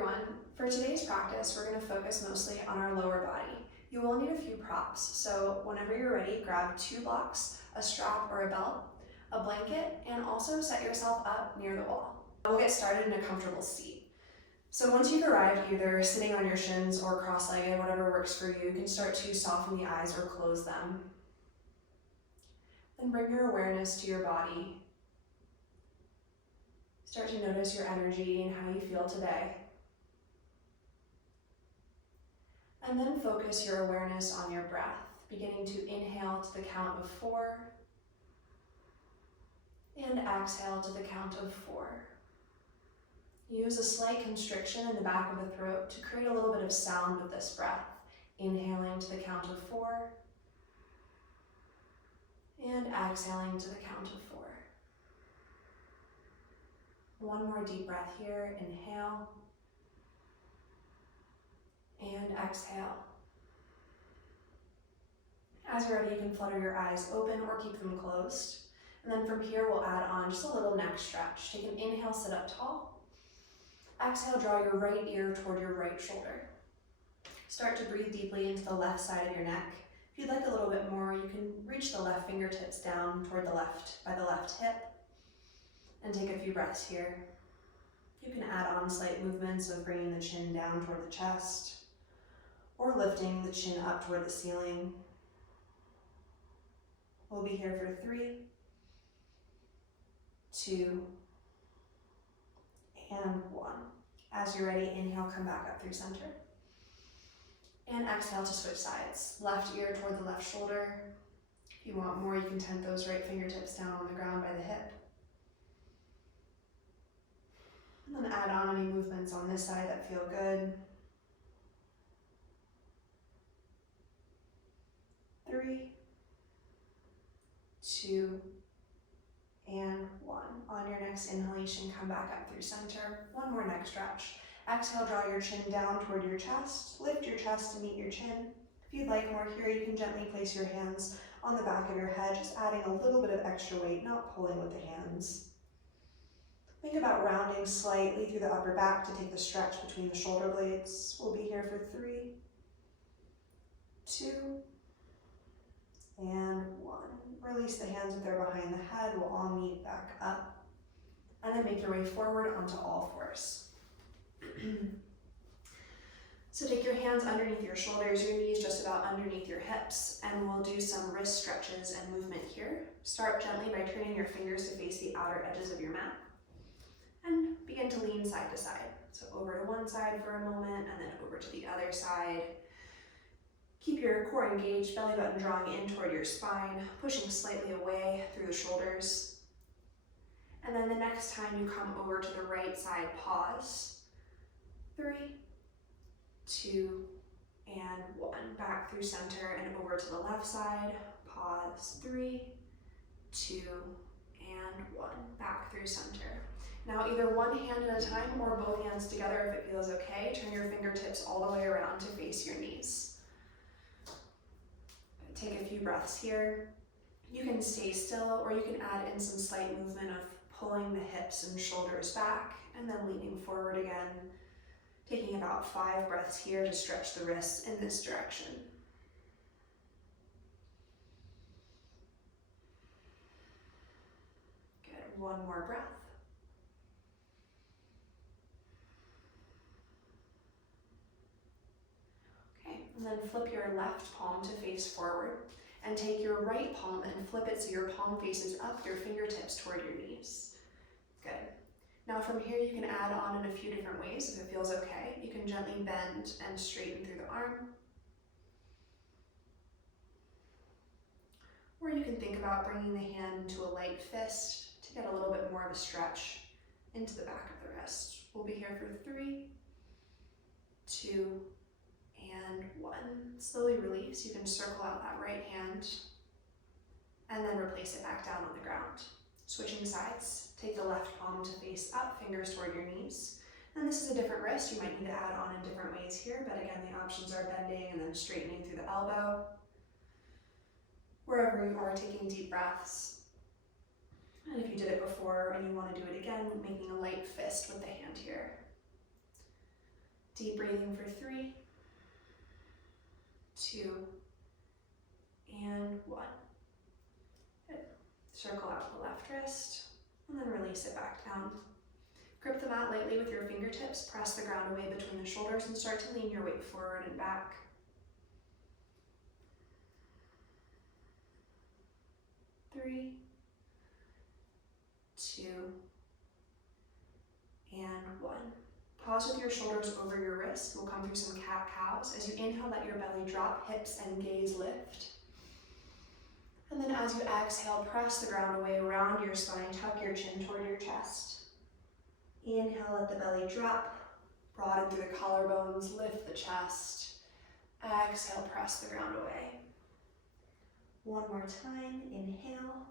everyone. For today's practice, we're going to focus mostly on our lower body. You will need a few props, so whenever you're ready, grab 2 blocks, a strap or a belt, a blanket, and also set yourself up near the wall. We'll get started in a comfortable seat. So once you've arrived, either sitting on your shins or cross-legged, whatever works for you, you can start to soften the eyes or close them. Then bring your awareness to your body. Start to notice your energy and how you feel today. And then focus your awareness on your breath, beginning to inhale to the count of 4 and exhale to the count of 4. Use a slight constriction in the back of the throat to create a little bit of sound with this breath. Inhaling to the count of 4 and exhaling to the count of 4. One more deep breath here. Inhale and exhale. As you're ready, you can flutter your eyes open or keep them closed. And then from here, we'll add on just a little neck stretch. Take an inhale, sit up tall. Exhale, draw your right ear toward your right shoulder. Start to breathe deeply into the left side of your neck. If you'd like a little bit more, you can reach the left fingertips down toward the left, by the left hip, and take a few breaths here. You can add on slight movements of bringing the chin down toward the chest, or lifting the chin up toward the ceiling. We'll be here for 3, 2, and 1. As you're ready, inhale, come back up through center. And exhale to switch sides. Left ear toward the left shoulder. If you want more, you can tent those right fingertips down on the ground by the hip. And then add on any movements on this side that feel good. 3, 2, and 1. On your next inhalation, come back up through center. One more neck stretch. Exhale, draw your chin down toward your chest. Lift your chest to meet your chin. If you'd like more here, you can gently place your hands on the back of your head, just adding a little bit of extra weight, not pulling with the hands. Think about rounding slightly through the upper back to take the stretch between the shoulder blades. We'll be here for 3, 2, and 1. Release the hands if they're behind the head. We'll all meet back up. And then make your way forward onto all fours. So take your hands underneath your shoulders, your knees just about underneath your hips, and we'll do some wrist stretches and movement here. Start gently by turning your fingers to face the outer edges of your mat. And begin to lean side to side. So over to one side for a moment, and then over to the other side. Keep your core engaged, belly button drawing in toward your spine, pushing slightly away through the shoulders. And then the next time you come over to the right side, pause. 3, 2, and 1. Back through center and over to the left side. Pause. 3, 2, and 1. Back through center. Now either one hand at a time or both hands together if it feels okay. Turn your fingertips all the way around to face your knees. Take a few breaths here. You can stay still or you can add in some slight movement of pulling the hips and shoulders back and then leaning forward again. Taking about 5 breaths here to stretch the wrists in this direction. Good, one more breath. Okay, and then flip your left palm to face forward and take your right palm and flip it so your palm faces up, your fingertips toward your knees. Good. Now from here you can add on in a few different ways if it feels okay. You can gently bend and straighten through the arm. Or you can think about bringing the hand into a light fist to get a little bit more of a stretch into the back of the wrist. We'll be here for 3, 2, and 1. Slowly release. You can circle out that right hand and then replace it back down on the ground. Switching sides. Take the left palm to face up, fingers toward your knees. And this is a different wrist. You might need to add on in different ways here, but again, the options are bending and then straightening through the elbow. Wherever you are, taking deep breaths. And if you did it before and you want to do it again, making a light fist with the hand here. Deep breathing for 3, 2, and 1. Good. Circle out the left wrist, and then release it back down. Grip the mat lightly with your fingertips, press the ground away between the shoulders, and start to lean your weight forward and back. 3, 2, and 1. Pause with your shoulders over your wrist. We'll come through some cat-cows. As you inhale, let your belly drop, hips and gaze lift. And then as you exhale, press the ground away, round your spine, tuck your chin toward your chest. Inhale, let the belly drop, broaden through the collarbones, lift the chest. Exhale, press the ground away. One more time, inhale.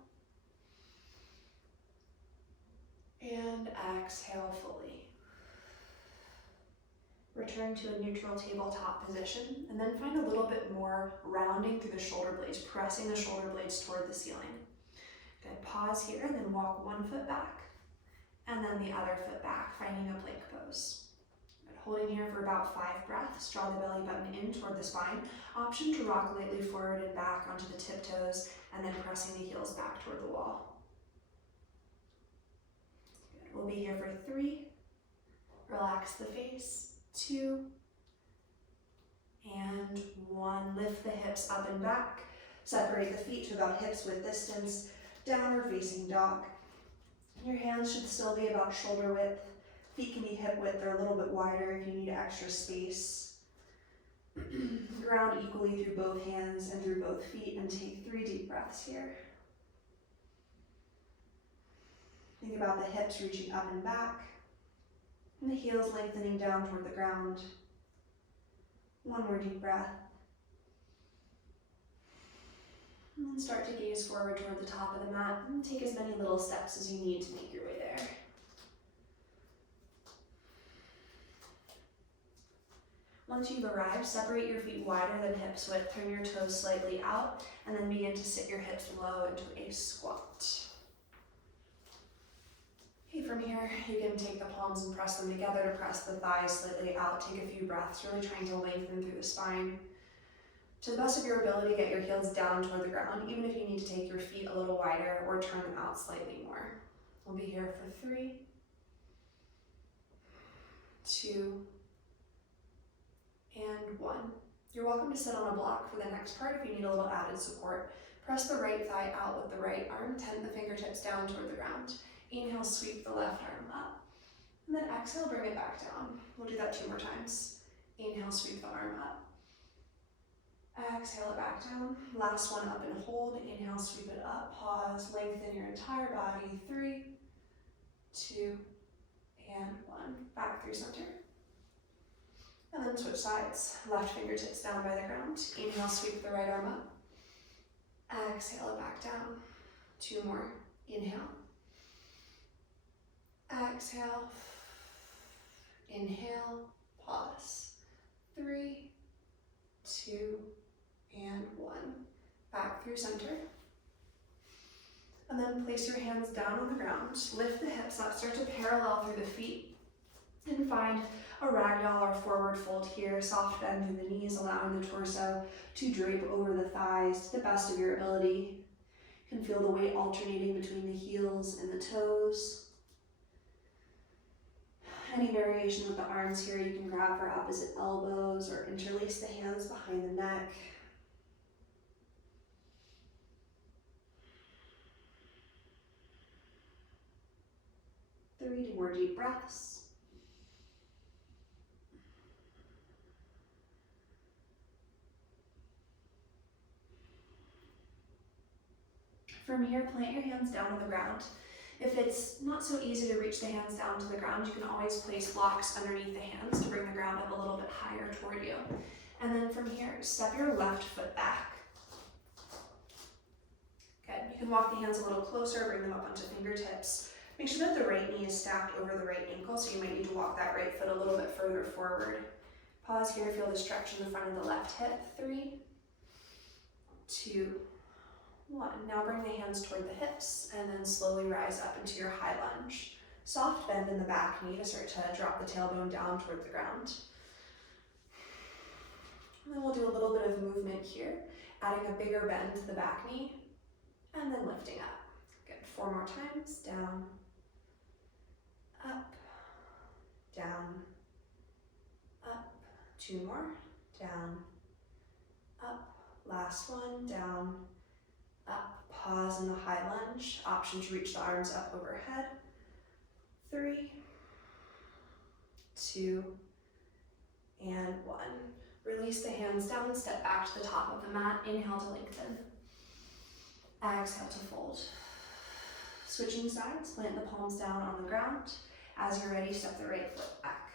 And exhale fully. Return to a neutral tabletop position, and then find a little bit more rounding through the shoulder blades, pressing the shoulder blades toward the ceiling. Good, pause here, and then walk one foot back, and then the other foot back, finding a plank pose. Good, holding here for about 5 breaths, draw the belly button in toward the spine. Option to rock lightly forward and back onto the tiptoes, and then pressing the heels back toward the wall. Good, we'll be here for 3, relax the face, 2, and 1. Lift the hips up and back. Separate the feet to about hips width distance. Downward facing dog. Your hands should still be about shoulder width. Feet can be hip width or a little bit wider if you need extra space. Ground equally through both hands and through both feet, and take 3 deep breaths here. Think about the hips reaching up and back, and the heels lengthening down toward the ground. 1 more deep breath. And then start to gaze forward toward the top of the mat, and take as many little steps as you need to make your way there. Once you've arrived, separate your feet wider than hips width, turn your toes slightly out, and then begin to sit your hips low into a squat. Okay, from here, you can take the palms and press them together to press the thighs slightly out. Take a few breaths, really trying to lengthen through the spine. To the best of your ability, get your heels down toward the ground, even if you need to take your feet a little wider or turn them out slightly more. We'll be here for 3, 2, and 1. You're welcome to sit on a block for the next part if you need a little added support. Press the right thigh out with the right arm, tent the fingertips down toward the ground. Inhale, sweep the left arm up, and then exhale, bring it back down. We'll do that 2 more times. Inhale, sweep the arm up. Exhale it back down. Last one, up and hold. Inhale, sweep it up, pause, lengthen your entire body. 3, 2, and 1. Back through center. And then switch sides. Left fingertips down by the ground. Inhale, sweep the right arm up. Exhale it back down. 2 more. Inhale. Exhale. Inhale. Pause. 3, 2, and 1. Back through center. And then place your hands down on the ground. Lift the hips up. Start to parallel through the feet. And find a ragdoll or forward fold here. Soft bend through the knees, allowing the torso to drape over the thighs to the best of your ability. You can feel the weight alternating between the heels and the toes. Any variation with the arms here, you can grab for opposite elbows or interlace the hands behind the neck. Three more deep breaths. From here, plant your hands down on the ground. If it's not so easy to reach the hands down to the ground, you can always place blocks underneath the hands to bring the ground up a little bit higher toward you. And then from here, step your left foot back. Good. You can walk the hands a little closer, bring them up onto fingertips. Make sure that the right knee is stacked over the right ankle, so you might need to walk that right foot a little bit further forward. Pause here, feel the stretch in the front of the left hip. 3, 2, 1. Now bring the hands toward the hips and then slowly rise up into your high lunge. Soft bend in the back knee to start to drop the tailbone down toward the ground. And then we'll do a little bit of movement here, adding a bigger bend to the back knee, and then lifting up. Good, 4 more times, down, up, down, up, 2 more, down, up, last one, down, up, pause in the high lunge, option to reach the arms up overhead, 3, 2, and 1. Release the hands down, step back to the top of the mat, inhale to lengthen. Exhale to fold. Switching sides, plant the palms down on the ground. As you're ready, step the right foot back.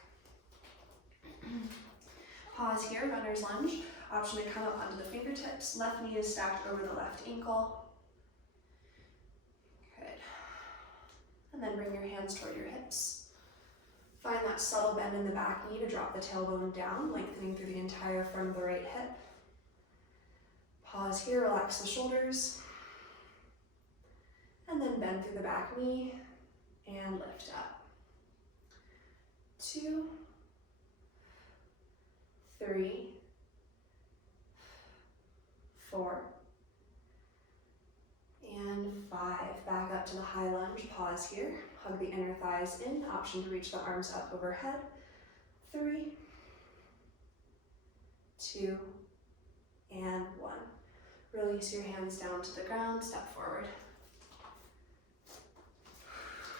Pause here, runner's lunge. Option to come up onto the fingertips. Left knee is stacked over the left ankle. Good. And then bring your hands toward your hips. Find that subtle bend in the back knee to drop the tailbone down, lengthening through the entire front of the right hip. Pause here, relax the shoulders. And then bend through the back knee and lift up. 2, 3, 4, and 5. Back up to the high lunge, pause here. Hug the inner thighs in, option to reach the arms up overhead. 3, 2, and 1. Release your hands down to the ground, step forward.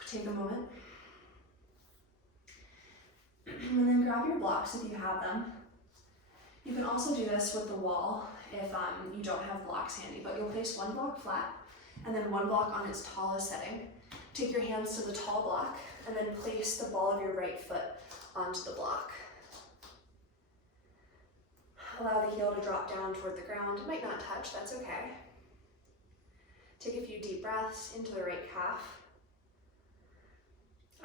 Take a moment. And then grab your blocks if you have them. You can also do this with the wall if you don't have blocks handy, but you'll place one block flat and then one block on its tallest setting. Take your hands to the tall block and then place the ball of your right foot onto the block. Allow the heel to drop down toward the ground. It might not touch, that's okay. Take a few deep breaths into the right calf.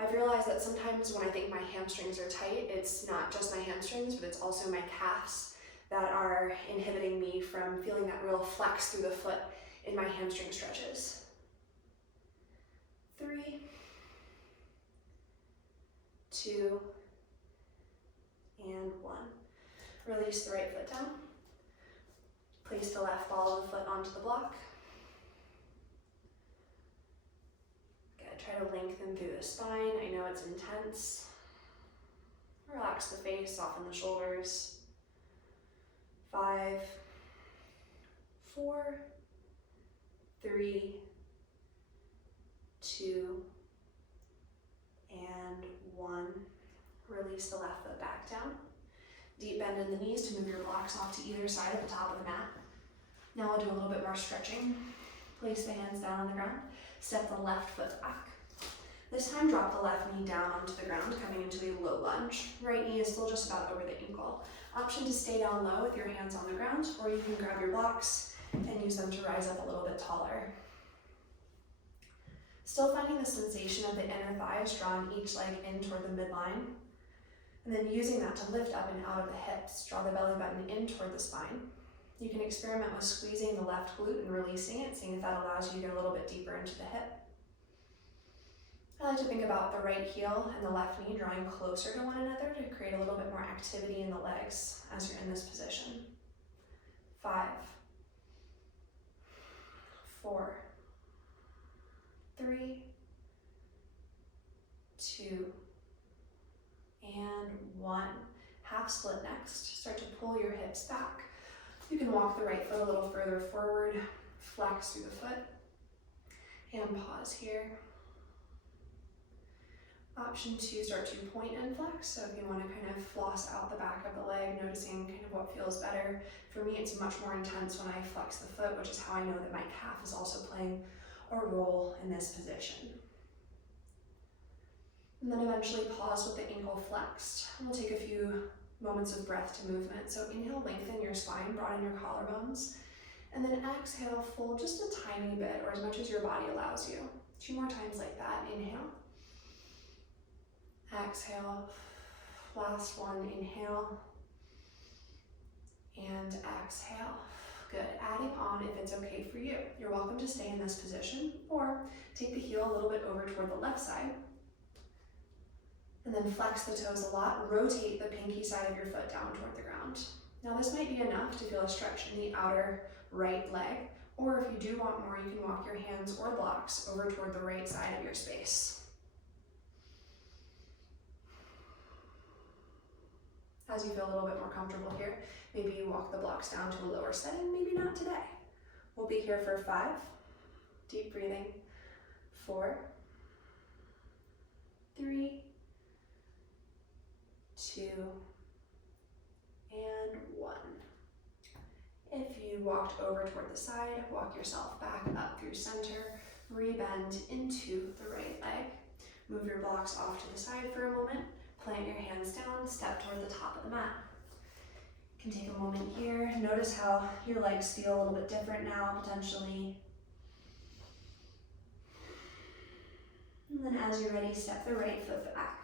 I've realized that sometimes when I think my hamstrings are tight, it's not just my hamstrings, but it's also my calves that are inhibiting me from feeling that real flex through the foot in my hamstring stretches. 3, 2, and 1. Release the right foot down. Place the left ball of the foot onto the block. Try to lengthen through the spine. I know it's intense. Relax the face, soften the shoulders. 5, 4, 3, 2, and 1. Release the left foot back down. Deep bend in the knees to move your blocks off to either side of the top of the mat. Now we'll do a little bit more stretching. Place the hands down on the ground. Step the left foot back. This time, drop the left knee down onto the ground, coming into a low lunge. Right knee is still just about over the ankle. Option to stay down low with your hands on the ground, or you can grab your blocks and use them to rise up a little bit taller. Still finding the sensation of the inner thighs drawing each leg in toward the midline, and then using that to lift up and out of the hips. Draw the belly button in toward the spine. You can experiment with squeezing the left glute and releasing it, seeing if that allows you to get a little bit deeper into the hip. I like to think about the right heel and the left knee drawing closer to one another to create a little bit more activity in the legs as you're in this position. 5, 4, 3, 2, and 1. Half split next. Start to pull your hips back. You can walk the right foot a little further forward, flex through the foot, and pause here. Option 2, start to point and flex. So if you want to kind of floss out the back of the leg, noticing kind of what feels better. For me, it's much more intense when I flex the foot, which is how I know that my calf is also playing a role in this position. And then eventually pause with the ankle flexed. And we'll take a few moments of breath to movement. So inhale, lengthen your spine, broaden your collarbones. And then exhale, fold just a tiny bit, or as much as your body allows you. 2 more times like that. Inhale. Exhale. Last one, inhale. And exhale. Good. Adding on if it's okay for you. You're welcome to stay in this position, or take the heel a little bit over toward the left side. And then flex the toes a lot. Rotate the pinky side of your foot down toward the ground. Now this might be enough to feel a stretch in the outer right leg, or if you do want more, you can walk your hands or blocks over toward the right side of your space. As you feel a little bit more comfortable here, maybe you walk the blocks down to a lower setting, maybe not today. We'll be here for 5, deep breathing, 4, 3, 2, and 1. If you walked over toward the side, walk yourself back up through center, rebend into the right leg. Move your blocks off to the side for a moment, plant your hands down, step toward the top of the mat. You can take a moment here, notice how your legs feel a little bit different now, potentially. And then as you're ready, step the right foot back.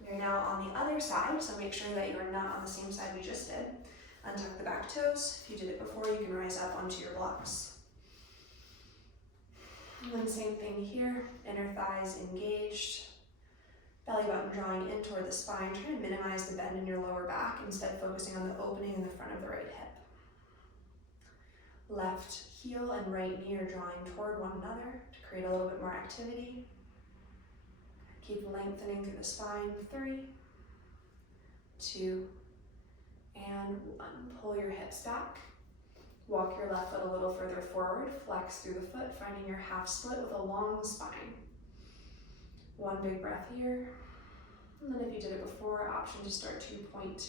We are now on the other side, so make sure that you are not on the same side we just did. Untuck the back toes. If you did it before, you can rise up onto your blocks. And then same thing here, inner thighs engaged. Belly button drawing in toward the spine. Try to minimize the bend in your lower back, instead focusing on the opening in the front of the right hip. Left heel and right knee are drawing toward one another to create a little bit more activity. Keep lengthening through the spine. 3, 2, and 1. Pull your hips back. Walk your left foot a little further forward. Flex through the foot, finding your half split with a long spine. 1 big breath here. And then if you did it before, option to start to point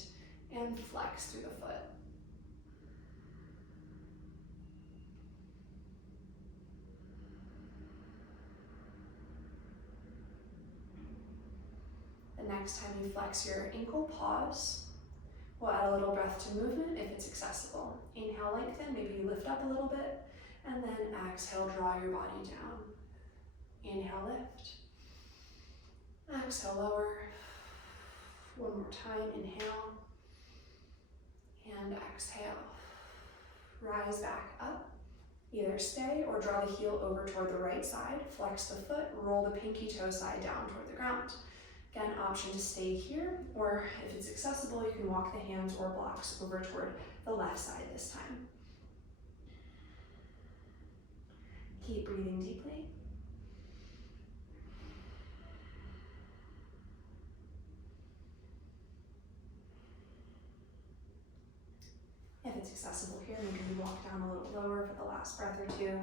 and flex through the foot. The next time you flex your ankle, pause. We'll add a little breath to movement if it's accessible. Inhale, lengthen, maybe you lift up a little bit, and then exhale, draw your body down. Inhale, lift. Exhale, lower. 1 more time, inhale, and exhale. Rise back up. Either stay or draw the heel over toward the right side, flex the foot, roll the pinky toe side down toward the ground. Again, option to stay here, or if it's accessible, you can walk the hands or blocks over toward the left side this time. Keep breathing deeply. If it's accessible here, maybe you walk down a little lower for the last breath or 2.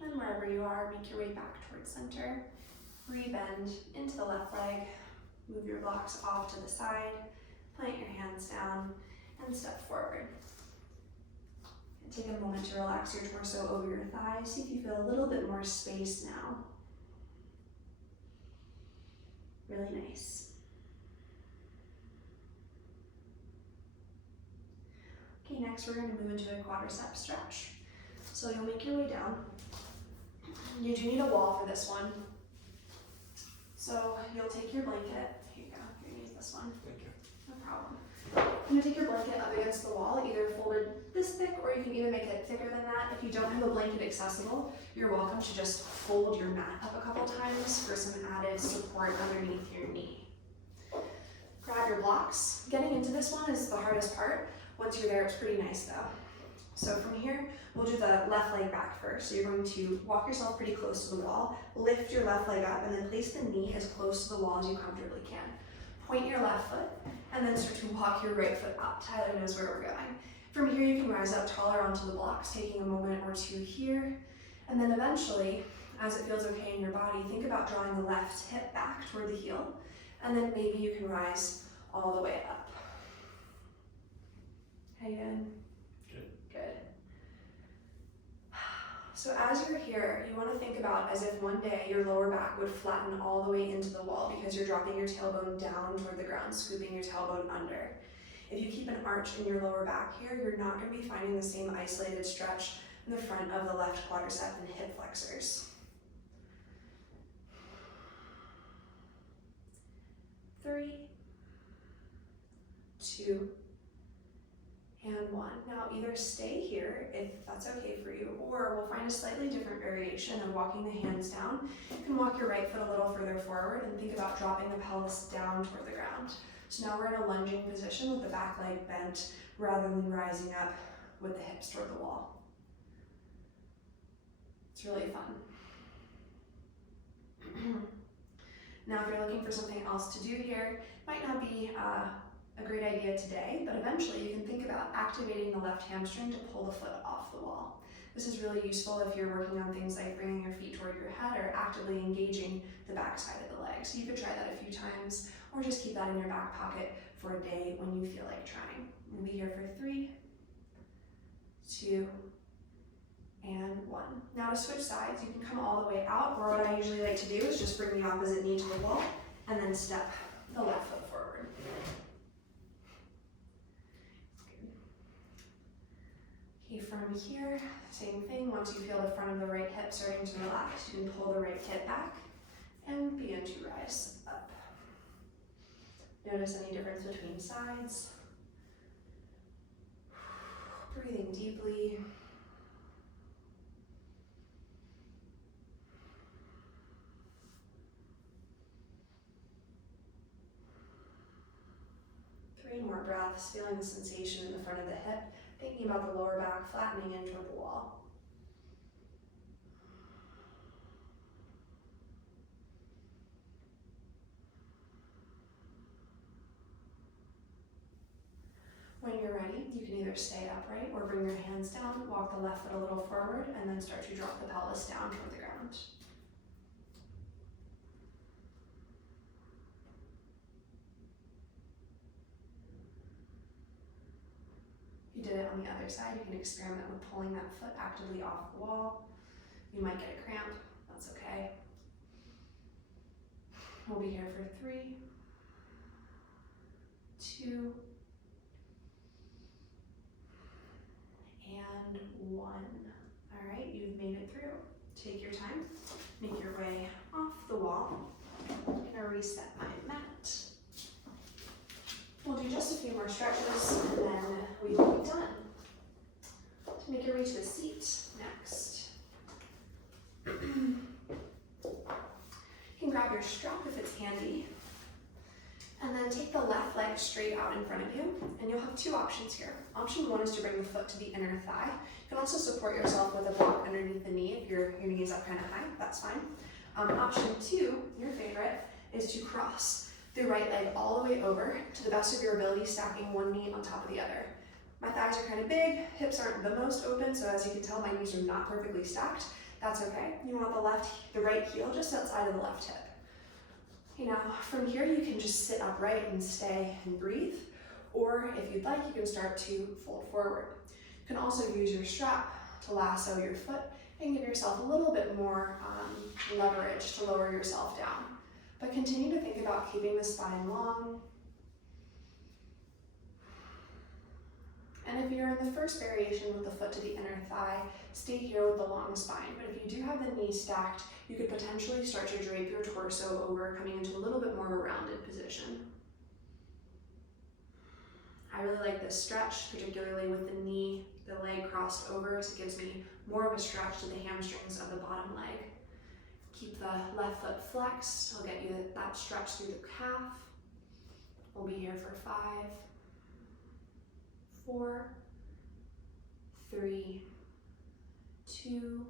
Then wherever you are, make your way back towards center. Rebend into the left leg. Move your blocks off to the side. Plant your hands down and step forward. And take a moment to relax your torso over your thighs. See if you feel a little bit more space now. Really nice. Okay, next we're going to move into a quadricep stretch. So you'll make your way down. You do need a wall for this one. So you'll take your blanket. Here you go. You're going to use this one. Thank you. No problem. You're going to take your blanket up against the wall, either folded this thick or you can even make it thicker than that. If you don't have a blanket accessible, you're welcome to just fold your mat up a couple times for some added support underneath your knee. Grab your blocks. Getting into this one is the hardest part. Once you're there, it's pretty nice though. So from here, we'll do the left leg back first. So you're going to walk yourself pretty close to the wall, lift your left leg up, and then place the knee as close to the wall as you comfortably can. Point your left foot, and then start to walk your right foot up. Tyler knows where we're going. From here, you can rise up taller onto the blocks, taking a moment or 2 here. And then eventually, as it feels okay in your body, think about drawing the left hip back toward the heel, and then maybe you can rise all the way up. How you doing? Good. So as you're here, you want to think about as if one day your lower back would flatten all the way into the wall because you're dropping your tailbone down toward the ground, scooping your tailbone under. If you keep an arch in your lower back here, you're not going to be finding the same isolated stretch in the front of the left quadricep and hip flexors. 3, 2, and 1. Now either stay here if that's okay for you, or we'll find a slightly different variation of walking the hands down. You can walk your right foot a little further forward and think about dropping the pelvis down toward the ground. So now we're in a lunging position with the back leg bent rather than rising up with the hips toward the wall. It's really fun. Now if you're looking for something else to do here, it might not be a great idea today, but eventually you can think about activating the left hamstring to pull the foot off the wall. This is really useful if you're working on things like bringing your feet toward your head or actively engaging the back side of the leg. So you could try that a few times, or just keep that in your back pocket for a day when you feel like trying. We'll be here for 3, 2, and 1. Now to switch sides, you can come all the way out, or what I usually like to do is just bring the opposite knee to the wall and then step the left foot forward. Okay, from here, same thing. Once you feel the front of the right hip starting to relax, you can pull the right hip back and begin to rise up. Notice any difference between sides. Breathing deeply. Three more breaths, feeling the sensation in the front of the hip, thinking about the lower back flattening in toward the wall. When you're ready, you can either stay upright or bring your hands down, walk the left foot a little forward, and then start to drop the pelvis down toward the ground. If you did it on the other side, you can experiment with pulling that foot actively off the wall. You might get a cramp, that's okay. We'll be here for 3, 2, and 1. All right, you've made it through. Take your time, make your way off the wall. I'm gonna reset my mat. We'll do just a few more stretches and then we will be done. So make your way to the seat next. You can grab your strap if it's handy. And then take the left leg straight out in front of you, and you'll have 2 options here. Option 1 is to bring the foot to the inner thigh. You can also support yourself with a block underneath the knee if your knee is up kind of high, that's fine. Option 2, your favorite, is to cross the right leg all the way over to the best of your ability, stacking one knee on top of the other. My thighs are kind of big, hips aren't the most open, so as you can tell, my knees are not perfectly stacked. That's okay. You want the right heel just outside of the left hip. Okay, now from here you can just sit upright and stay and breathe, or if you'd like, you can start to fold forward. You can also use your strap to lasso your foot and give yourself a little bit more leverage to lower yourself down. But continue to think about keeping the spine long. And if you're in the first variation with the foot to the inner thigh, stay here with the long spine. But if you do have the knee stacked, you could potentially start to drape your torso over, coming into a little bit more of a rounded position. I really like this stretch, particularly with the leg crossed over, so it gives me more of a stretch to the hamstrings of the bottom leg. Keep the left foot flexed. I'll get you that stretch through the calf. We'll be here for 5, 4, 3, 2,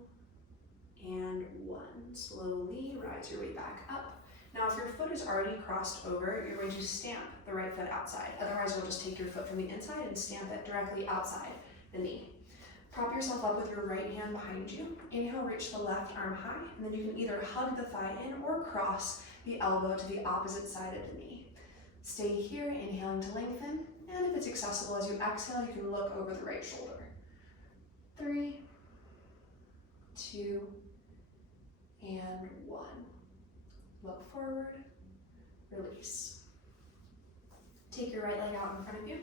and 1. Slowly rise your way back up. Now if your foot is already crossed over, you're going to stamp the right foot outside. Otherwise you'll just take your foot from the inside and stamp it directly outside the knee. Prop yourself up with your right hand behind you. Inhale, reach the left arm high, and then you can either hug the thigh in or cross the elbow to the opposite side of the knee. Stay here, inhaling to lengthen, and if it's accessible as you exhale, you can look over the right shoulder. 3, 2, and 1. Look forward, release. Take your right leg out in front of you.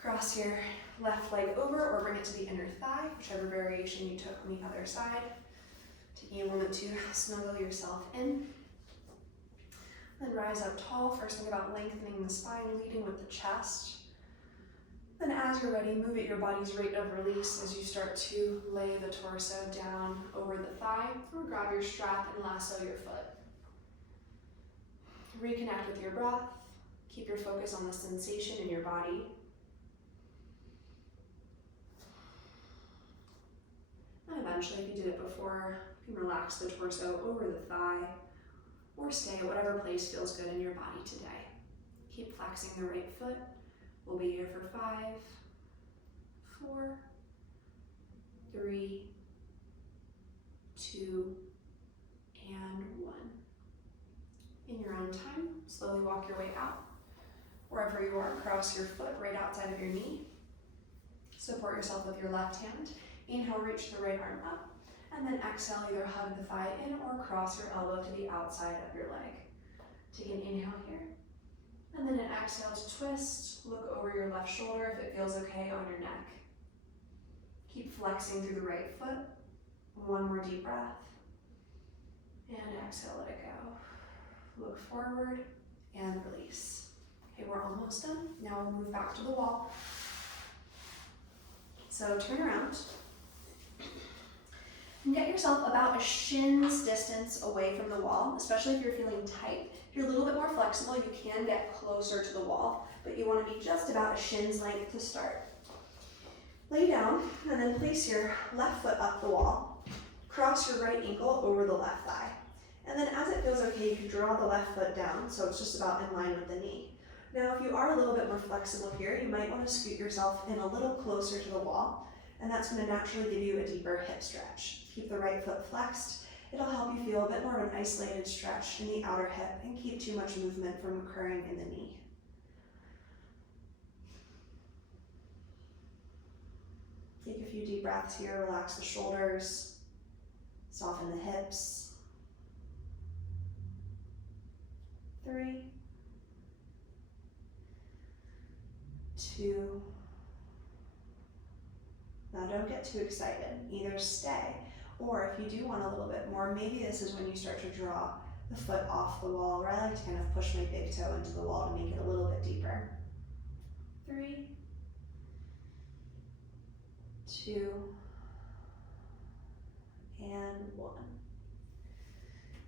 Cross your left leg over or bring it to the inner thigh, whichever variation you took on the other side. Taking a moment to snuggle yourself in. Then rise up tall. First think about lengthening the spine, leading with the chest. Then as you're ready, move at your body's rate of release as you start to lay the torso down over the thigh, or grab your strap and lasso your foot. Reconnect with your breath. Keep your focus on the sensation in your body. And eventually, if you did it before, you can relax the torso over the thigh, or stay at whatever place feels good in your body today. Keep flexing the right foot. We'll be here for 5, 4, 3, 2, and 1. In your own time, slowly walk your way out. Wherever you are, cross your foot right outside of your knee. Support yourself with your left hand. Inhale, reach the right arm up. And then exhale, either hug the thigh in or cross your elbow to the outside of your leg. Take an inhale here. And then an exhale to twist. Look over your left shoulder if it feels okay on your neck. Keep flexing through the right foot. One more deep breath. And exhale, let it go. Look forward and release. Okay, we're almost done. Now we'll move back to the wall. So turn around. And get yourself about a shin's distance away from the wall, especially if you're feeling tight. If you're a little bit more flexible, you can get closer to the wall, but you want to be just about a shin's length to start. Lay down and then place your left foot up the wall. Cross your right ankle over the left thigh. And then as it feels okay, you can draw the left foot down so it's just about in line with the knee. Now, if you are a little bit more flexible here, you might want to scoot yourself in a little closer to the wall, and that's going to naturally give you a deeper hip stretch. Keep the right foot flexed. It'll help you feel a bit more of an isolated stretch in the outer hip and keep too much movement from occurring in the knee. Take a few deep breaths here, relax the shoulders, soften the hips. 3, 2. Now don't get too excited. Either stay, or if you do want a little bit more, maybe this is when you start to draw the foot off the wall, where I like to kind of push my big toe into the wall to make it a little bit deeper. 3, 2, and 1.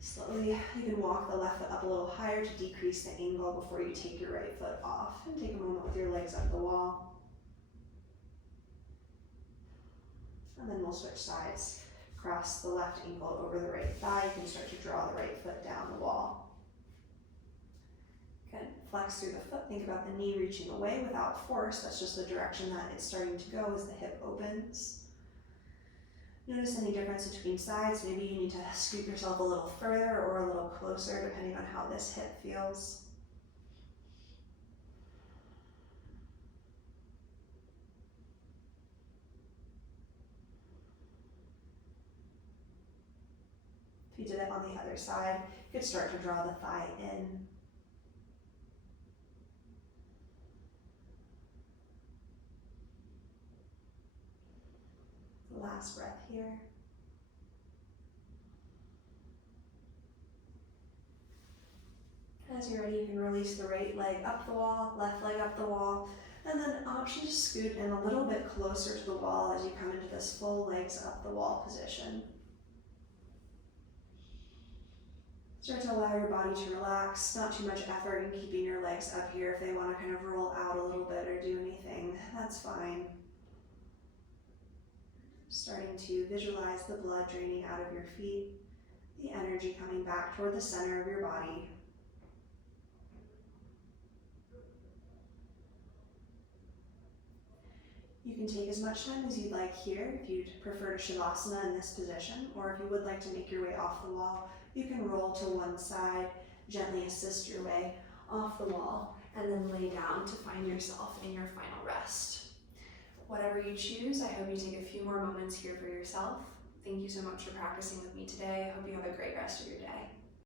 Slowly, you can walk the left foot up a little higher to decrease the angle before you take your right foot off. And take a moment with your legs up the wall. And then we'll switch sides. Cross the left ankle over the right thigh. You can start to draw the right foot down the wall. Good. Flex through the foot. Think about the knee reaching away without force. That's just the direction that it's starting to go as the hip opens. Notice any difference between sides. Maybe you need to scoop yourself a little further or a little closer, depending on how this hip feels. If you did it on the other side, you could start to draw the thigh in. Last breath here. As you're ready, you can release the right leg up the wall, left leg up the wall, and then option to scoot in a little bit closer to the wall as you come into this full legs up the wall position. Start to allow your body to relax, not too much effort in keeping your legs up here. If they want to kind of roll out a little bit or do anything, that's fine. Starting to visualize the blood draining out of your feet, the energy coming back toward the center of your body. You can take as much time as you'd like here if you'd prefer to Shavasana in this position, or if you would like to make your way off the wall, you can roll to one side, gently assist your way off the wall, and then lay down to find yourself in your final rest. Whatever you choose, I hope you take a few more moments here for yourself. Thank you so much for practicing with me today. I hope you have a great rest of your day.